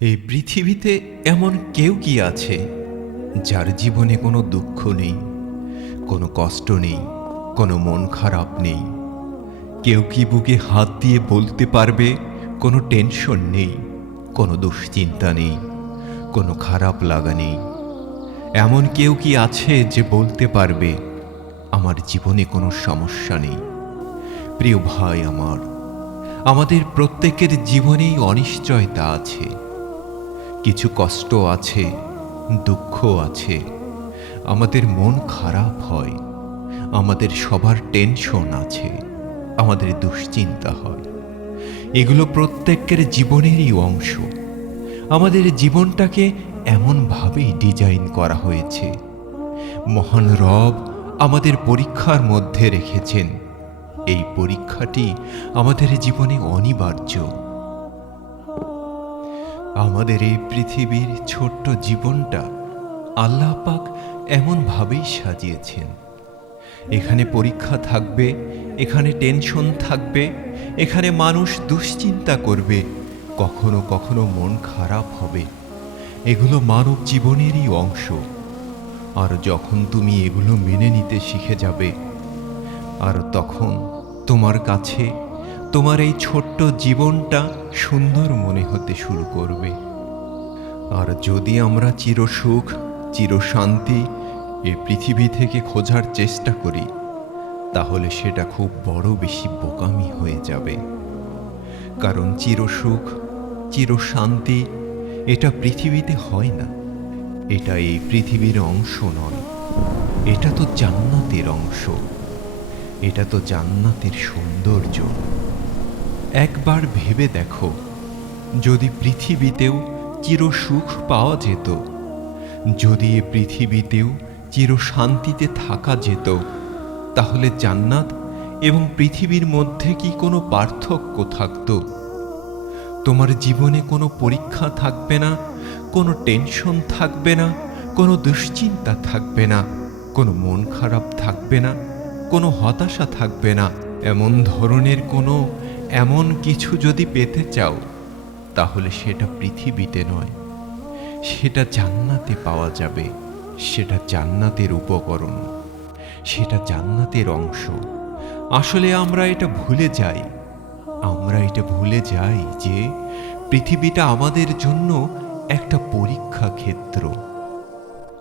এই পৃথিবীতে এমন কেউ কি আছে যার জীবনে কোনো দুঃখ নেই, কোনো কষ্ট নেই, কোনো মন খারাপ নেই? কেউ কি বুকে হাত দিয়ে বলতে পারবে কোনো টেনশন নেই, কোনো দুশ্চিন্তা নেই, কোনো খারাপ লাগা নেই? এমন কেউ কি আছে যে বলতে পারবে আমার জীবনে কোনো সমস্যা নেই? প্রিয় ভাই আমার, আমাদের প্রত্যেকের জীবনেই অনিশ্চয়তা আছে, কিছু কষ্ট আছে, দুঃখ আছে, আমাদের মন খারাপ হয়, আমাদের সবার টেনশন আছে, আমাদের দুশ্চিন্তা হয়। এগুলো প্রত্যেকের জীবনেরই অংশ। আমাদের জীবনটাকে এমনভাবেই ডিজাইন করা হয়েছে। মহান রব আমাদের পরীক্ষার মধ্যে রেখেছেন। এই পরীক্ষাটি আমাদের জীবনে অনিবার্য। আমাদের এই পৃথিবীর ছোট্ট জীবনটা আল্লাহ পাক এমনভাবেই সাজিয়েছেন। এখানে পরীক্ষা থাকবে, এখানে টেনশন থাকবে, এখানে মানুষ দুশ্চিন্তা করবে, কখনো কখনো মন খারাপ হবে। এগুলো মানব জীবনেরই অংশ। আর যখন তুমি এগুলো মেনে নিতে শিখে যাবে, আর তখন তোমার কাছে তোমার এই ছোট্ট জীবনটা সুন্দর মনে হতে শুরু করবে। আর যদি আমরা চিরসুখ, চিরশান্তি এ পৃথিবী থেকে খোঁজার চেষ্টা করি, তাহলে সেটা খুব বড় বেশি বোকামি হয়ে যাবে। কারণ চিরসুখ, চিরশান্তি এটা পৃথিবীতে হয় না। এটা এই পৃথিবীর অংশ নয়। এটা তো জান্নাতের অংশ। এটা তো জান্নাতের সৌন্দর্য। একবার ভেবে দেখো, যদি পৃথিবীতেও চিরসুখ পাওয়া যেত, যদি এ পৃথিবীতেও চিরশান্তিতে থাকা যেত, তাহলে জান্নাত এবং পৃথিবীর মধ্যে কি কোনো পার্থক্য থাকত? তোমার জীবনে কোনো পরীক্ষা থাকবে না, কোনো টেনশন থাকবে না, কোনো দুশ্চিন্তা থাকবে না, কোনো মন খারাপ থাকবে না, কোনো হতাশা থাকবে না। এমন ধরনের এমন কিছু যদি পেতে চাও, তাহলে সেটা পৃথিবীতে নয়, সেটা জান্নাতে পাওয়া যাবে। সেটা জান্নাতের উপকরণ, সেটা জান্নাতের অংশ। আসলে আমরা এটা ভুলে যাই। আমরা এটা ভুলে যাই যে পৃথিবীটা আমাদের জন্য একটা পরীক্ষা ক্ষেত্র।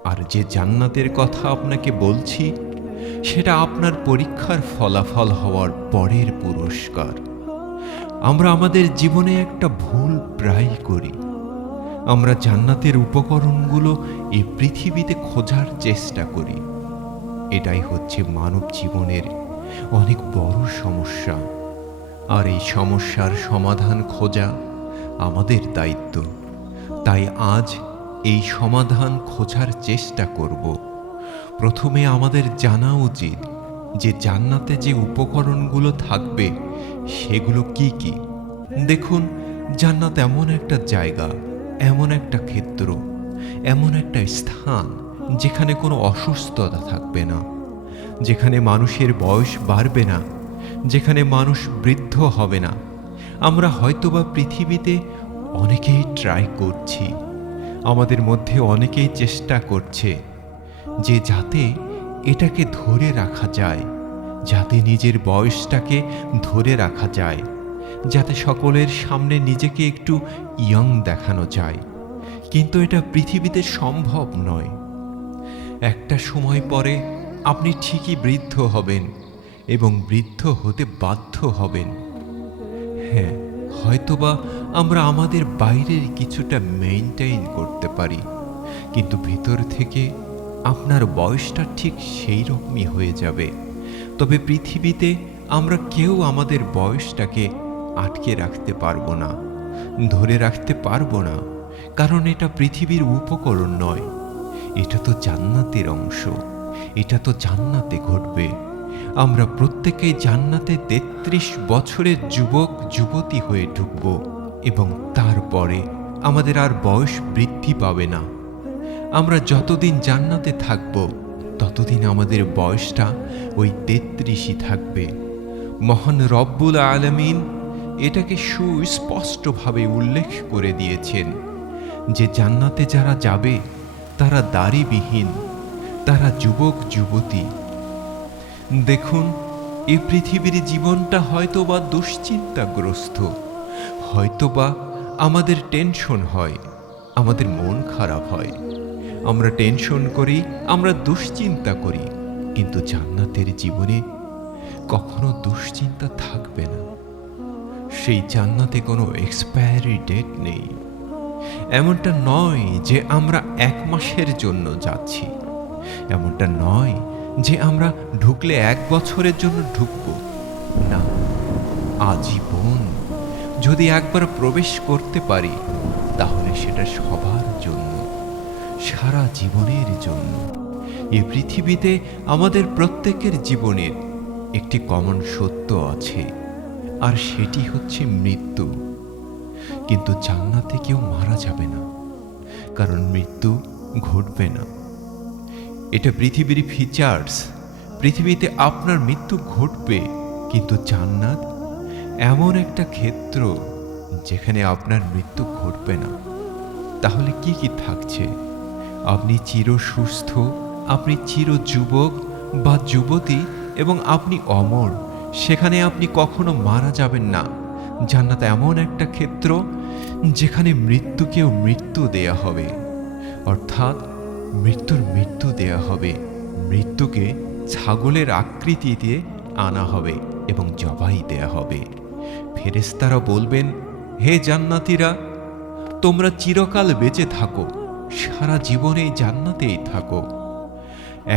আর যে জান্নাতের কথা আপনাকে বলছি, সেটা আপনার পরীক্ষার ফলাফল হওয়ার পরের পুরস্কার। আমরা আমাদের জীবনে একটা ভুল প্রায়ই করি। আমরা জান্নাতের উপকরণগুলো এই পৃথিবীতে খোঁজার চেষ্টা করি। এটাই হচ্ছে মানব জীবনের অনেক বড় সমস্যা। আর এই সমস্যার সমাধান খোঁজা আমাদের দায়িত্ব। তাই আজ এই সমাধান খোঁজার চেষ্টা করব। প্রথমে আমাদের জানা উচিত যে জান্নাতে যে উপকরণগুলো থাকবে সেগুলো কি কি। দেখুন, জান্নাত এমন একটা জায়গা, এমন একটা ক্ষেত্র, এমন একটা স্থান যেখানে কোনো অসুস্থতা থাকবে না, যেখানে মানুষের বয়স বাড়বে না, যেখানে মানুষ বৃদ্ধ হবে না। আমরা হয়তোবা পৃথিবীতে অনেকেই ট্রাই করছি, আমাদের মধ্যে অনেকেই চেষ্টা করছে যে যাতে এটাকে ধরে রাখা যায়, যাতে নিজের বয়সটাকে ধরে রাখা যায়, যাতে সকলের সামনে নিজেকে একটু ইয়ং দেখানো যায়। কিন্তু এটা পৃথিবীতে সম্ভব নয়। একটা সময় পরে আপনি ঠিকই বৃদ্ধ হবেন এবং বৃদ্ধ হতে বাধ্য হবেন। হ্যাঁ, হয়তোবা আমরা আমাদের বাইরের কিছুটা মেইনটেইন করতে পারি, কিন্তু ভিতর থেকে আপনার বয়সটা ঠিক সেই রকমই হয়ে যাবে। তবে পৃথিবীতে আমরা কেউ আমাদের বয়সটাকে আটকে রাখতে পারবো না, ধরে রাখতে পারবো না, কারণ এটা পৃথিবীর উপকরণ নয়। এটা তো জান্নাতের অংশ, এটা তো জান্নাতে ঘটবে। আমরা প্রত্যেকেই জান্নাতে 33 বছরের যুবক যুবতী হয়ে ঢুকব এবং তারপরে আমাদের আর বয়স বৃদ্ধি পাবে না। আমরা যতদিন জান্নাতে থাকব, ততদিন আমাদের বয়সটা ওই 33ই থাকবে। মহান রব্বুল আলামিন এটাকে সুস্পষ্টভাবে উল্লেখ করে দিয়েছেন যে জান্নাতে যারা যাবে তারা দাড়িবিহীন, তারা যুবক যুবতী। দেখুন, এই পৃথিবীর জীবনটা হয়তোবা দুশ্চিন্তাগ্রস্ত, হয়তোবা আমাদের টেনশন হয়, আমাদের মন খারাপ হয়, আমরা টেনশন করি, আমরা দুশ্চিন্তা করি। কিন্তু জান্নাতের জীবনে কখনো দুশ্চিন্তা থাকবে না। সেই জান্নাতে কোনো এক্সপায়ারি ডেট নেই। এমনটা নয় যে আমরা 1 মাসের জন্য যাচ্ছি, এমনটা নয় যে আমরা ঢুকলে 1 বছরের জন্য ঢুকব না, আজীবন। যদি একবার প্রবেশ করতে পারি তাহলে সেটা সবার জন্য, সারা জীবনের জন্য। এই পৃথিবীতে আমাদের প্রত্যেকের জীবনের একটি কমন সত্য আছে, আর সেটি হচ্ছে মৃত্যু। কিন্তু জান্নাতে কেউ মারা যাবে না, কারণ মৃত্যু ঘটবে না। এটা পৃথিবীর ফিচার্স। পৃথিবীতে আপনার মৃত্যু ঘটবে, কিন্তু জান্নাত এমন একটা ক্ষেত্র যেখানে আপনার মৃত্যু ঘটবে না। তাহলে কি কি থাকছে? আপনি চির সুস্থ, আপনি চির যুবক বা যুবতী, এবং আপনি অমর। সেখানে আপনি কখনো মারা যাবেন না। জান্নাত এমন একটা ক্ষেত্র যেখানে মৃত্যুকেও মৃত্যু দেয়া হবে, অর্থাৎ মৃত্যুর মৃত্যু দেয়া হবে। মৃত্যুকে ছাগলের আকৃতিতে আনা হবে এবং জবাই দেয়া হবে। ফেরেশতারা বলবেন, হে জান্নাতীরা, তোমরা চিরকাল বেঁচে থাকো, সারা জীবনে জান্নাতেই থাকো।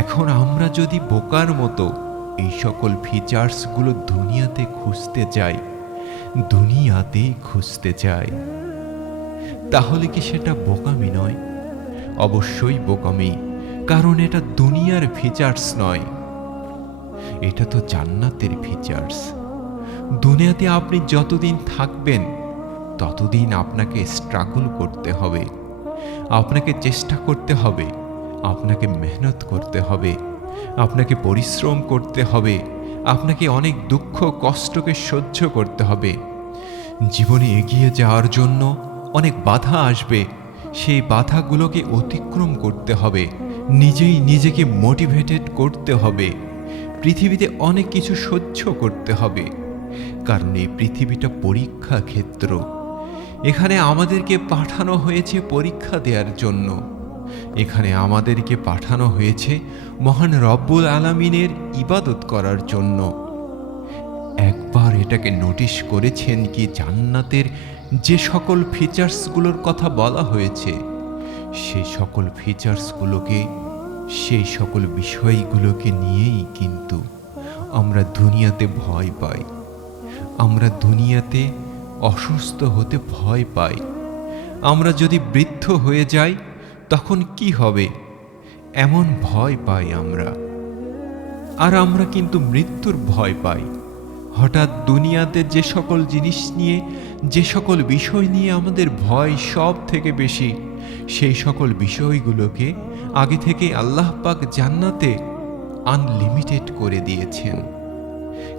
এখন আমরা যদি বোকার মতো এই সকল ফিচার্সগুলো দুনিয়াতে খুঁজতে যাই, তাহলে কি সেটা বোকামি নয়? অবশ্যই বোকামি, কারণ এটা দুনিয়ার ফিচার্স নয়, এটা তো জান্নাতের ফিচার্স। দুনিয়াতে আপনি যতদিন থাকবেন ততদিন আপনাকে স্ট্রাগল করতে হবে, আপনাকে চেষ্টা করতে হবে, আপনাকে মেহনত করতে হবে, আপনাকে পরিশ্রম করতে হবে, আপনাকে অনেক দুঃখ কষ্টকে সহ্য করতে হবে। জীবনে এগিয়ে যাওয়ার জন্য অনেক বাধা আসবে, সেই বাধাগুলোকে অতিক্রম করতে হবে, নিজেই নিজেকে মোটিভেটেড করতে হবে। পৃথিবীতে অনেক কিছু সহ্য করতে হবে, কারণ এই পৃথিবীটা পরীক্ষা ক্ষেত্র। এখানে আমাদেরকে পাঠানো হয়েছে পরীক্ষা দেওয়ার জন্য। এখানে আমাদেরকে পাঠানো হয়েছে মহান রব্বুল আলামিনের ইবাদত করার জন্য। একবার এটাকে নোটিশ করেছেন কি, জান্নাতের যে সকল ফিচার্সগুলোর কথা বলা হয়েছে, সেই সকল ফিচার্সগুলোকে, সেই সকল বিষয়গুলোকে নিয়েই কিন্তু আমরা দুনিয়াতে ভয় পাই, আমরা দুনিয়াতে অসুস্থ হতে ভয় পাই। আমরা যদি বৃদ্ধ হয়ে যাই তখন কি হবে, এমন ভয় পাই আমরা। আর আমরা কিন্তু মৃত্যুর ভয় পাই। হঠাৎ দুনিয়াতে যে সকল জিনিস নিয়ে, যে সকল বিষয় নিয়ে আমাদের ভয় সব থেকে বেশি, সেই সকল বিষয়গুলোকে আগে থেকে আল্লাহ পাক জান্নাতে আনলিমিটেড করে দিয়েছেন।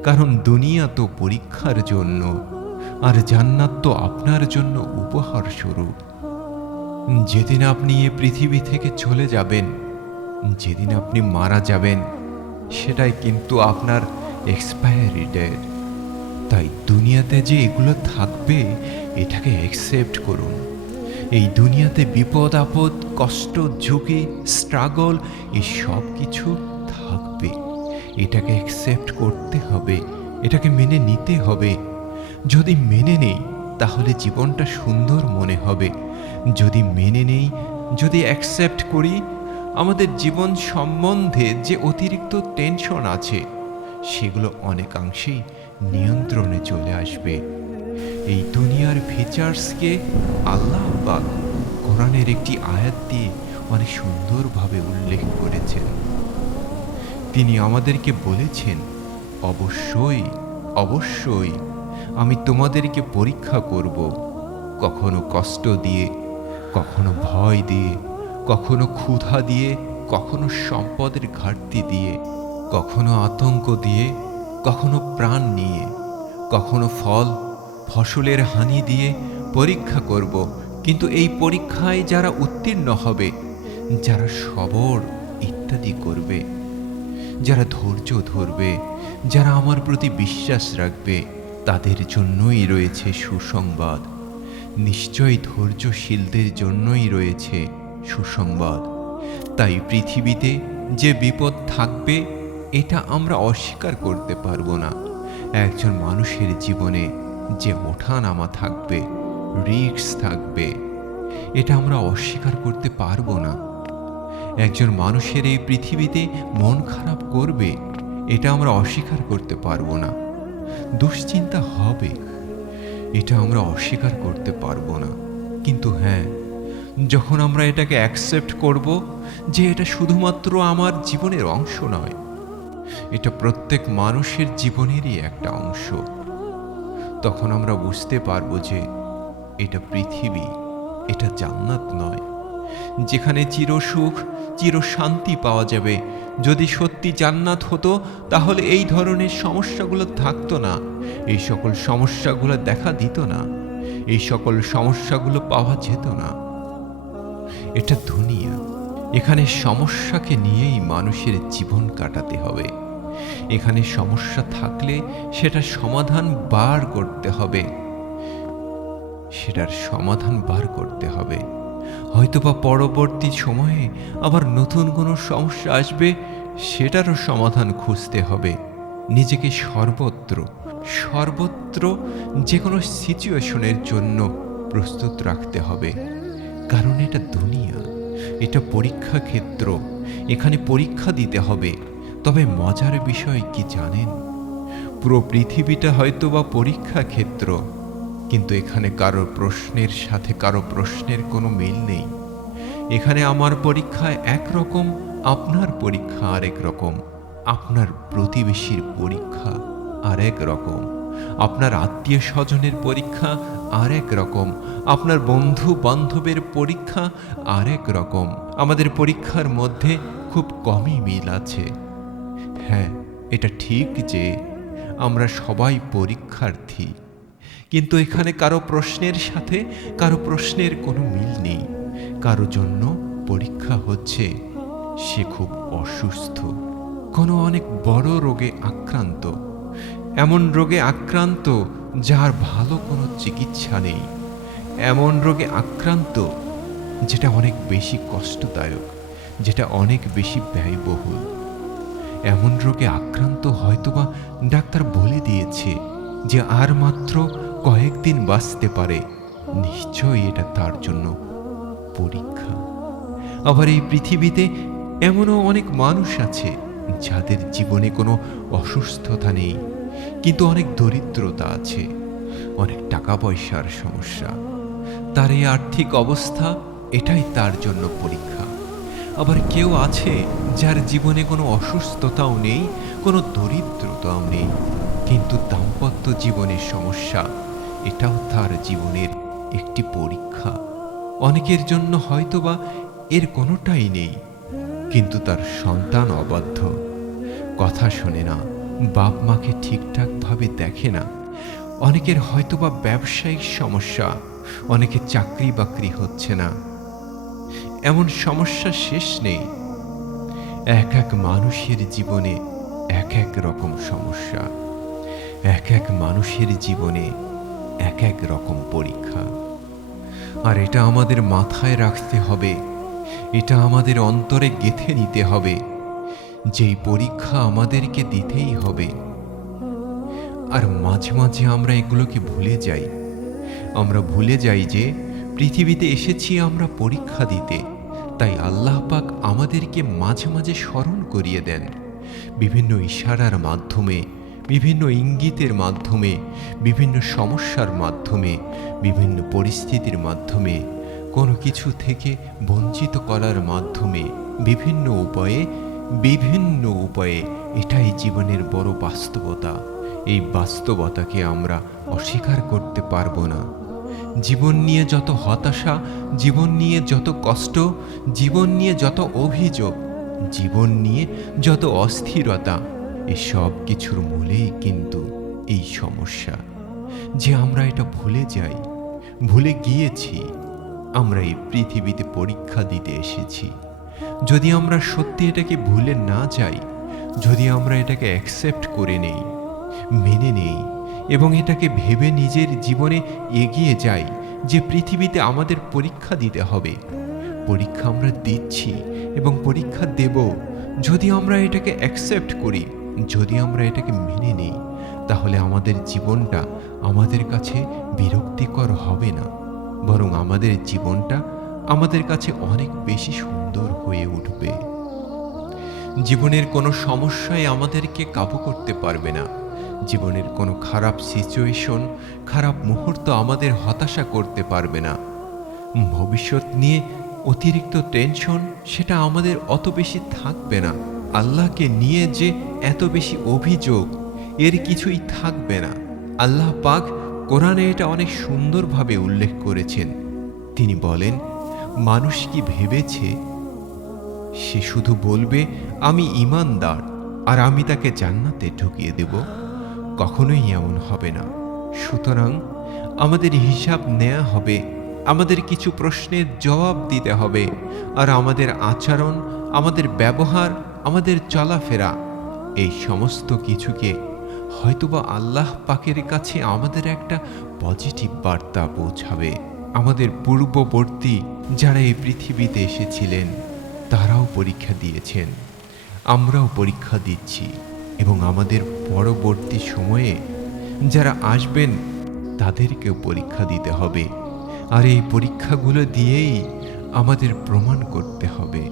কারণ দুনিয়া তো পরীক্ষার জন্য, আর জান্নাত তো আপনার জন্য উপহার স্বরূপ। যেদিন আপনি এ পৃথিবী থেকে চলে যাবেন, যেদিন আপনি মারা যাবেন, সেটাই কিন্তু আপনার এক্সপায়ারি ডেট। তাই দুনিয়াতে যে এগুলো থাকবে, এটাকে অ্যাকসেপ্ট করুন। এই দুনিয়াতে বিপদ আপদ, কষ্ট, ঝুঁকি, স্ট্রাগল, এই সব কিছু থাকবে। এটাকে অ্যাকসেপ্ট করতে হবে, এটাকে মেনে নিতে হবে। যদি মেনে নেই তাহলে জীবনটা সুন্দর মনে হবে। যদি মেনে নেই, যদি অ্যাকসেপ্ট করি, আমাদের জীবন সম্বন্ধে যে অতিরিক্ত টেনশন আছে সেগুলো অনেকাংশেই নিয়ন্ত্রণে চলে আসবে। এই দুনিয়ার ফিচার্সকে আল্লাহ পাক কোরআনের একটি আয়াত দিয়ে অনেক সুন্দরভাবে উল্লেখ করেছেন। তিনি আমাদেরকে বলেছেন, অবশ্যই অবশ্যই আমি তোমাদেরকে পরীক্ষা করব, কখনো কষ্ট দিয়ে, কখনো ভয় দিয়ে, কখনো ক্ষুধা দিয়ে, কখনো সম্পদের ঘাটতি দিয়ে, কখনো আতঙ্ক দিয়ে, কখনো প্রাণ নিয়ে, কখনো ফসলের হানি দিয়ে পরীক্ষা করব, কিন্তু এই পরীক্ষায় যারা উত্তীর্ণ হবে, যারা সবর ইত্যাদি করবে, যারা ধৈর্য ধরবে, যারা আমার প্রতি বিশ্বাস রাখবে, তাদের জন্যই রয়েছে সুসংবাদ। নিশ্চয়ই ধৈর্যশীলদের জন্যই রয়েছে সুসংবাদ। তাই পৃথিবীতে যে বিপদ থাকবে এটা আমরা অস্বীকার করতে পারবো না। একজন মানুষের জীবনে যে ওঠানামা থাকবে, রিস্ক থাকবে, এটা আমরা অস্বীকার করতে পারবো না। একজন মানুষের এই পৃথিবীতে মন খারাপ করবে, এটা আমরা অস্বীকার করতে পারবো না। দুশ্চিন্তা হবে, এটা আমরা অস্বীকার করতে পারবো না। কিন্তু হ্যাঁ, যখন আমরা এটাকে অ্যাকসেপ্ট করব যে এটা শুধুমাত্র আমার জীবনের অংশ নয়, এটা প্রত্যেক মানুষের জীবনেরই একটা অংশ, তখন আমরা বুঝতে পারবো যে এটা পৃথিবী, এটা জান্নাত নয়, যেখানে চিরসুখ চিরশান্তি পাওয়া যাবে। যদি সত্যি জান্নাত হতো তাহলে এই ধরনের সমস্যাগুলো থাকতো না, এই সকল সমস্যাগুলো দেখা দিত না, এই সকল সমস্যাগুলো পাওয়া যেত না। এটা দুনিয়া, এখানে সমস্যাকে নিয়েই মানুষের জীবন কাটাতে হবে। এখানে সমস্যা থাকলে সেটার সমাধান বার করতে হবে, সেটার সমাধান বার করতে হবে। হয়তোবা পরবর্তী সময়ে আবার নতুন কোনো সমস্যা আসবে, সেটারও সমাধান খুঁজতে হবে। নিজেকে সর্বত্র সর্বত্র যে কোনো সিচুয়েশনের জন্য প্রস্তুত রাখতে হবে, কারণ এটা দুনিয়া, এটা পরীক্ষা ক্ষেত্র, এখানে পরীক্ষা দিতে হবে। তবে মজার বিষয় কি জানেন, পুরো পৃথিবীটা হয়তোবা পরীক্ষা ক্ষেত্র, কিন্তু এখানে কারো প্রশ্নের সাথে কারো প্রশ্নের কোনো মিল নেই। এখানে আমার পরীক্ষা একরকম, আপনার পরীক্ষা আরেক রকম, আপনার প্রতিবেশীর পরীক্ষা আরেক রকম, আপনার আত্মীয় স্বজনের পরীক্ষা আরেক রকম, আপনার বন্ধু বান্ধবের পরীক্ষা আরেক রকম। আমাদের পরীক্ষার মধ্যে খুব কমই মিল আছে। হ্যাঁ, এটা ঠিক যে আমরা সবাই পরীক্ষার্থী, কিন্তু এখানে কারো প্রশ্নের সাথে কারো প্রশ্নের কোনো মিল নেই। কারো জন্য পরীক্ষা হচ্ছে সে খুব অসুস্থ, কোনো অনেক বড় রোগে আক্রান্ত, এমন রোগে আক্রান্ত যার ভালো কোনো চিকিৎসা নেই, এমন রোগে আক্রান্ত যেটা অনেক বেশি কষ্টদায়ক, যেটা অনেক বেশি ব্যয়বহুল। এমন রোগে আক্রান্ত হয়তোবা ডাক্তার বলে দিয়েছে যে আর মাত্র কয়েকদিন বাঁচতে পারে। নিশ্চয়ই এটা তার জন্য পরীক্ষা। আবার এই পৃথিবীতে এমনও অনেক মানুষ আছে যাদের জীবনে কোনো অসুস্থতা নেই, কিন্তু অনেক দরিদ্রতা আছে, অনেক টাকা পয়সার সমস্যা। তার এই আর্থিক অবস্থা, এটাই তার জন্য পরীক্ষা। আবার কেউ আছে যার জীবনে কোনো অসুস্থতাও নেই, কোনো দরিদ্রতাও নেই, কিন্তু দাম্পত্য জীবনের সমস্যা, এটাও তার জীবনের একটি পরীক্ষা। অনেকের জন্য হয়তোবা এর কোনোটাই নেই, কিন্তু তার সন্তান অবাধ্য, কথা শোনে না, বাপ মাকে ঠিকঠাকভাবে দেখে না। অনেকের হয়তোবা ব্যবসায়িক সমস্যা, অনেকের চাকরি বাকরি হচ্ছে না, এমন সমস্যা শেষ নেই। এক এক মানুষের জীবনে এক এক রকম সমস্যা, এক এক মানুষের জীবনে এক এক রকম পরীক্ষা। আর এটা আমাদের মাথায় রাখতে হবে, এটা আমাদের অন্তরে গেঁথে নিতে হবে, যেই পরীক্ষা আমাদেরকে দিতেই হবে। আর মাঝে মাঝে আমরা এগুলোকে ভুলে যাই। আমরা ভুলে যাই যে পৃথিবীতে এসেছি আমরা পরীক্ষা দিতে। তাই আল্লাহ পাক আমাদেরকে মাঝে মাঝে স্মরণ করিয়ে দেন, বিভিন্ন ইশারার মাধ্যমে, বিভিন্ন ইঙ্গিতের মাধ্যমে, বিভিন্ন সমস্যার মাধ্যমে, বিভিন্ন পরিস্থিতির মাধ্যমে, কোনো কিছু থেকে বঞ্চিত করার মাধ্যমে, বিভিন্ন উপায়ে। এটাই জীবনের বড় বাস্তবতা। এই বাস্তবতাকে আমরা অস্বীকার করতে পারবো না। জীবন নিয়ে যত হতাশা, জীবন নিয়ে যত কষ্ট, জীবন নিয়ে যত অভিযোগ, জীবন নিয়ে যত অস্থিরতা, এসব কিছুর মূলেই কিন্তু এই সমস্যা, যে আমরা এটা ভুলে যাই, ভুলে গিয়েছি আমরা এই পৃথিবীতে পরীক্ষা দিতে এসেছি। যদি আমরা সত্যি এটাকে ভুলে না যাই, যদি আমরা এটাকে অ্যাকসেপ্ট করে নেই, মেনে নেই এবং এটাকে ভেবে নিজের জীবনে এগিয়ে যাই যে পৃথিবীতে আমাদের পরীক্ষা দিতে হবে, পরীক্ষা আমরা দিচ্ছি এবং পরীক্ষা দেব, যদি আমরা এটাকে অ্যাকসেপ্ট করি, যদি আমরা এটাকে মেনে নেই, তাহলে আমাদের জীবনটা আমাদের কাছে বিরক্তিকর হবে না, বরং আমাদের জীবনটা আমাদের কাছে অনেক বেশি সুন্দর হয়ে উঠবে। জীবনের কোনো সমস্যাই আমাদেরকে কাবু করতে পারবে না। জীবনের কোনো খারাপ সিচুয়েশন, খারাপ মুহূর্ত আমাদের হতাশা করতে পারবে না। ভবিষ্যৎ নিয়ে অতিরিক্ত টেনশন, সেটা আমাদের অত বেশি থাকবে না। আল্লাহকে নিয়ে যে এত বেশি অভিযোগ, এর কিছুই থাকবে না। আল্লাহ পাক কোরআনে এটা অনেক সুন্দরভাবে উল্লেখ করেছেন। তিনি বলেন, মানুষ কি ভেবেছে সে শুধু বলবে আমি ঈমানদার আর আমি তাকে জান্নাতে ঢুকিয়ে দেব? কখনোই এমন হবে না। সুতরাং আমাদের হিসাব নেওয়া হবে, আমাদের কিছু প্রশ্নের জবাব দিতে হবে, আর আমাদের আচরণ, আমাদের ব্যবহার, আমাদের চলাফেরা, এই সমস্ত কিছুকে হয়তোবা আল্লাহ পাকের কাছে আমাদের একটা পজিটিভ বার্তা পৌঁছাবে। আমাদের পূর্ববর্তী যারা এই পৃথিবীতে এসেছিলেন তারাও পরীক্ষা দিয়েছেন, আমরাও পরীক্ষা দিচ্ছি এবং আমাদের পরবর্তী সময়ে যারা আসবেন তাদেরকেও পরীক্ষা দিতে হবে। আর এই পরীক্ষাগুলো দিয়েই আমাদের প্রমাণ করতে হবে